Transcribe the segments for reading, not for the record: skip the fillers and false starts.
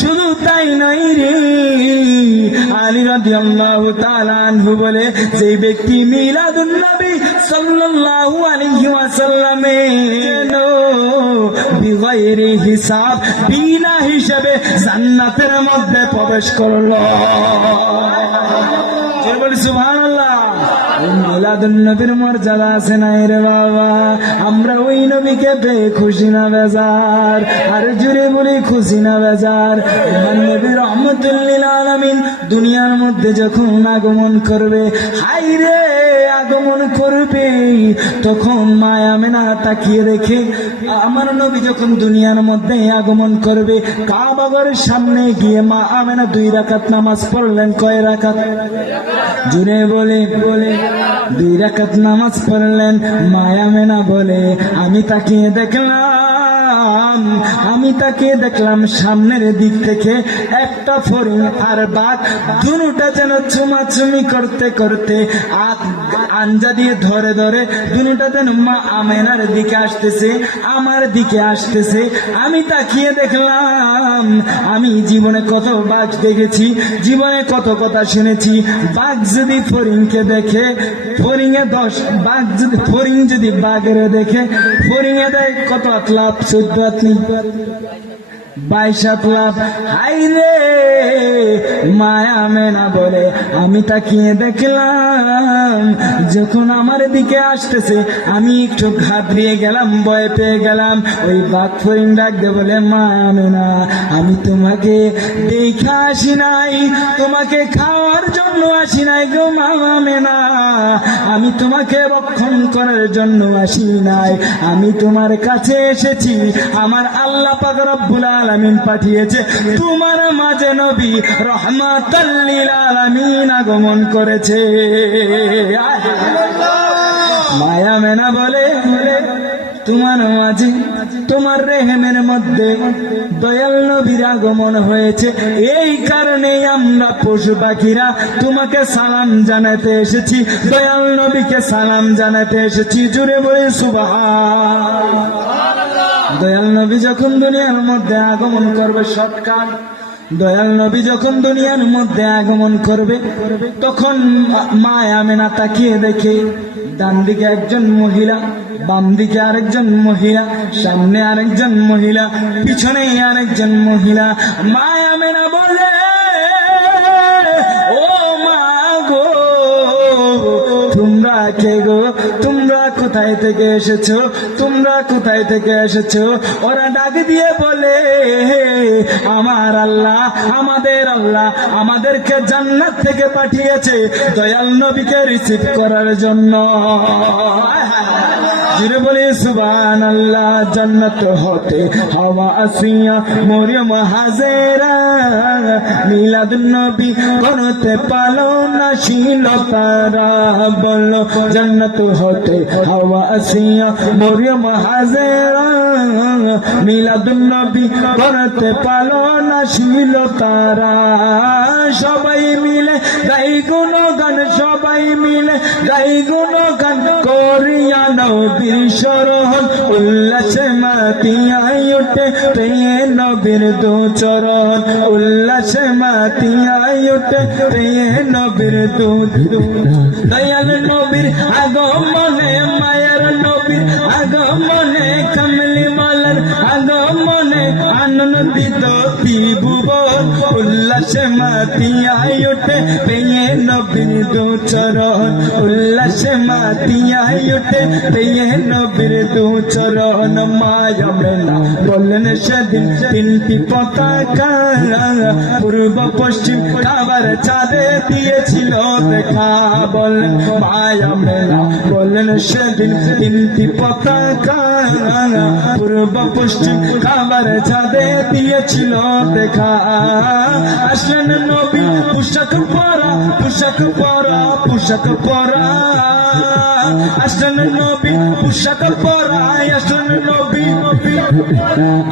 শুধু তাই নয় রে, আলী রাদিয়াল্লাহু তাআলা আনহু বলে, যে ব্যক্তি মিলাদুন নবী সাল্লাল্লাহু আলাইহি ওয়াসাল্লামে বিগাইরি হিসাব, বিনা হিসাবে জান্নাতের মধ্যে প্রবেশ করলো। সুবহানাল্লাহ। মিলাদুন নবীর মর্যাদা আছে না রে বাবা? আমরা ওই নবীকে পেয়ে খুশি না বেজার? আর জুড়ে বলি খুশি না বেজার? নবী রহমাতুল লিল আলামিন দুনিয়ার মধ্যে যখন আগমন করবে, হাই রে আগমন করবে, তখন মা আমেনা তাকিয়ে দেখে আমার নবী যখন দুনিয়ার মধ্যে আগমন করবে, কাবা ঘরের সামনে গিয়ে মা আমেনা 2 রাকাত নামাজ পড়লেন। কয় রাকাত? জুড়ে বলে 2 রাকাত নামাজ পড়লেন। মা আমেনা বলে, আমি তাকিয়ে দেখলাম সামনের দিক থেকে একটা ফড়িং আর বাঘ দুটোটা যেন চুমাচুমি করতে করতে আঞ্জা দিয়ে ধরে দুটোটা যেন মা আমেনার দিকে আসতেছে, আমার দিকে আসতেছে। আমি তাকিয়ে দেখলাম, আমি জীবনে কত বাঘ দেখেছি, জীবনে কত কথা শুনেছি। বাঘ যদি ফড়িংকে দেখে, ফড়িংয়ে 10, বাঘ যদি ফড়িং যদি বাঘের দেখে, ফড়িংয়ে দেয় কত লাভ? 14 22 লাভ। হাই রে মায়া আমেনা বলে, আমি তাকিয়ে দেখলাম যখন আমার দিকে আসতেছে, আমি একটু ঘাবড়িয়ে গেলাম, ভয় পেয়ে গেলাম। ওই বাঘ ফড়িং ডাকতে বলে, মা আমেনা, আমি তোমাকে দেখা আসি নাই, তোমাকে খাওয়ার জন্য আসি নাই গো মা আমেনা, আমি তোমাকে রক্ষণ করার জন্য আসি নাই, আমি তোমার কাছে এসেছি। আমার আল্লাহ পাক রব্বুল আলামিন পাঠিয়েছে, তোমার মাঝে নবী রহমাতাল লিল আলামিন আগমন করেছে। মায়া মেনা বলে, তোমার মাঝে, তোমার রেহেমের মধ্যে দয়াল নবীর আগমন হয়েছে, এই কারণে আমরা পশু পাখিরা তোমাকে সালাম জানাতে এসেছি, দয়াল নবীকে সালাম জানাতে এসেছি। জুড়ে বলে সুবহানাল্লাহ। দয়াল নবী যখন দুনিয়ার মধ্যে আগমন করবে, শর্টকাট, দয়াল নবী যখন দুনিয়ার মধ্যে আগমন করবে, তখন মা আমেনা তাকিয়ে দেখে ডান দিকে একজন মহিলা, বাম দিকে আরেকজন মহিলা, সামনে আরেকজন মহিলা, পিছনে আরেকজন মহিলা। মা আমেনা বলে, ও মা গো, তোমরা কে গো? তোমরা কোথায় থেকে এসেছো? তোমরা কোথায় থেকে এসেছো? ওরা ডাক দিয়ে বলে, আমার আল্লাহ, আমাদের আল্লাহ আমাদেরকে জান্নাত থেকে পাঠিয়েছে দয়াল নবীকে রিসিভ করার জন্য। জুড়ে বলি সুবহানাল্লাহ। জান্নাত হতে হাওয়া আসিয়া মরিয়ম হাজেরা, মিলাদুন নবী করতে পালো না ছিল তারা। বলো জান্নাত হতে হাওয়া আসিয়া মরিয়ম হাজেরা, মিলাদুন নবী করতে পালো না ছিল তারা। সবাই মিলে গাই গুণগান, সবাই মিলে গাই গুণগান করিয়া নবীর শরণ, উল্লাসে মাতিয়াই ওঠে পেয়ে নবীর 2 চরণ, উল্লাসে মাতিয়াই ওঠে পেয়ে নবীর 2। দয়াল নবীর আগমনে, মায়ার নবীর আগমনে, কামলি মালার আগমনে আনন্দিত ত্রিভুবন, উল্লাসে মাতিয়াই ওঠে পেয়ে নবীর 2 চরণ, উল্লাসে মাতিয়াই ওঠে পেয়ে নবীর 2 চরণ। মায়া মেনা বললেন সেদিন 3টি পতাকা, পূর্ব পশ্চিম কাবার চাঁদে দিয়েছিল দেখা। বললেন মায়া মেনা বললেন সেদিন 3টি পতাকা, পূর্ব পশ্চিম কাবার চাঁদে দিয়েছিল দেখা। আসলেন নবী পোশাক পরা, পোশাক পরা, পোশাক পরা, আসলেন নবী পোশাক পরায় আসলেন নবী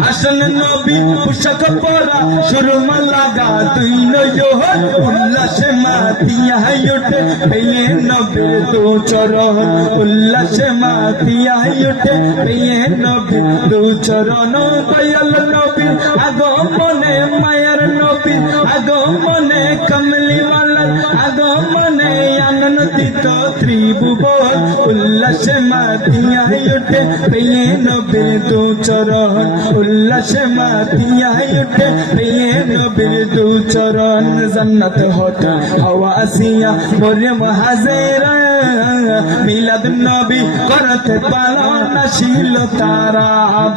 আসলেন নবী পোশাক পরা সুরমা লাগা তুই নয়ন উল্লাসে মাতিয়া ওঠে পেয়ে নবীর দু চরণ উল্লাসে মাতিয়া ওঠে পেয়ে নবীর দু চরণ দয়াল নবীর আগমনে মায়ার নবীর আগমনে কমলিওয়ালার আগমনে আনন্দিত ত্রিভুবন উল্লাসে মাতিয়া ওঠে পেয়ে নবীর দু চরণ উল্লাসে মাতিয়া ওঠে পেয়ে নবীর দু চরণ জান্নাত হতে হাওয়া আসিয়া মরিয়ম হাজেরা মিলাদ নবী করতে পালন ছিল তারা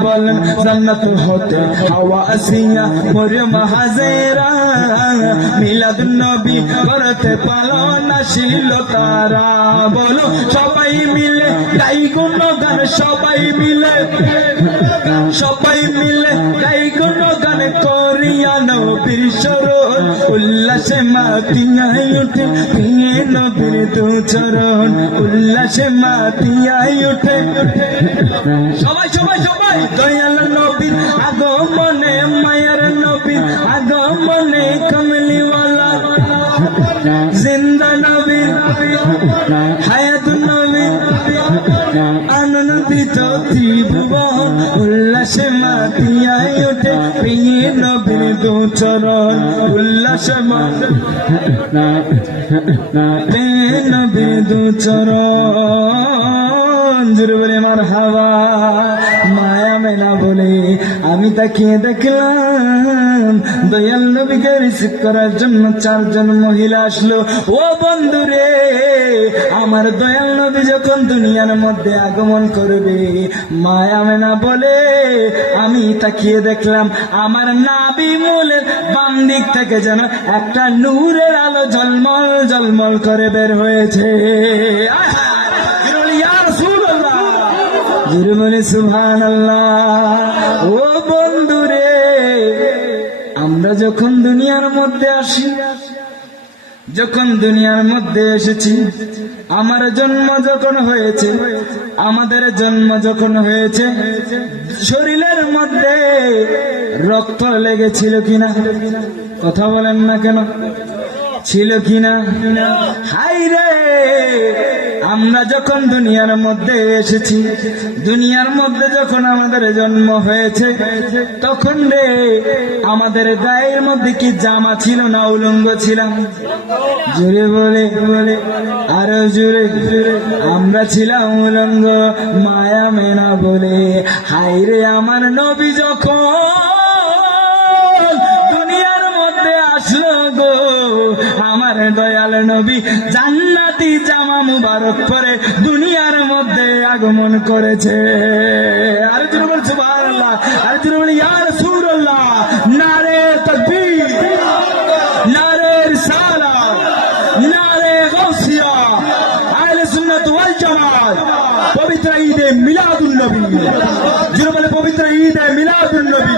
বলেন জান্নাত হতে হাওয়া আসিয়া মরিয়ম হাজেরা মিলাদ নবী করতে পালন ছিল তারা বলো সবাই মিলে গাই গুণগান সবাই মিলে গাই গুণগান করিয়া নবীর শরণ উল্লাসে মাতিয়া ওঠে পেয়ে নবীর দু চরণ উল্লাসে মাতিয়া ওঠে সবাই সবাই সবাই দয়াল নবীর আগমনে মায়ার নবীর আগমনে কমলিওয়ালা জিন্দা নবীর হায়াত নবীর আনন্দিত ত্রিভুবন উল্লাসে মাতিয়া ওঠে পেয়ে নবীর দু চরণ উল্লাসে পেয়ে নবীর দু চরণ জুড়ে বলে আমার হাওয়া মায়া মেলা বলে আমি তাকিয়ে দেখলাম দয়াল নবীকে রিসিভ করার জন্য 4 জন মহিলা আসলো ও বন্ধুরে আমার দয়াল নবী যখন দুনিয়ার মধ্যে আগমন করবে মায়া মেনা বলে আমি তাকিয়ে দেখলাম আমার নাভি মূলের বাম দিক থেকে যেন একটা নূরের আলো ঝলমল ঝলমল করে বের হয়েছে সুবহানাল্লাহ ও বন্ধুরে আমরা যখন দুনিয়ার মধ্যে আসি যখন দুনিয়ার মধ্যে এসেছি আমার জন্ম যখন হয়েছে আমাদের জন্ম যখন হয়েছে শরীরের মধ্যে রক্ত লেগেছিল কিনা কথা বলেন না কেন ছিল কিনা হাই রে আমরা যখন দুনিয়ার মধ্যে এসেছি দুনিয়ার মধ্যে যখন আমাদের জন্ম হয়েছে তখন রে আমাদের গায়ের মধ্যে কি জামা ছিল না উলঙ্গ ছিলাম জোরে বলে বলে আরো জোরে জোরে আমরা ছিলাম উলঙ্গ মায়া মেনা বলে হাই রে আমার নবী যখন দুনিয়ার মধ্যে আসলো গো আমার দয়াল নবী জান্নাতি জামা মুবারক পরে দুনিয়ার মধ্যে আগমন করেছে আর তুমি বল সুবহানাল্লাহ আর তুমি বল ইয়া রাসূলুল্লাহ নারে তাকবীর নারে রিসালাত নারে গাউসিয়া আহলে সুন্নাত ওয়াল জামাত পবিত্র ঈদে মিলাদুন নবী যিনি বলে পবিত্র ঈদে মিলাদুন নবী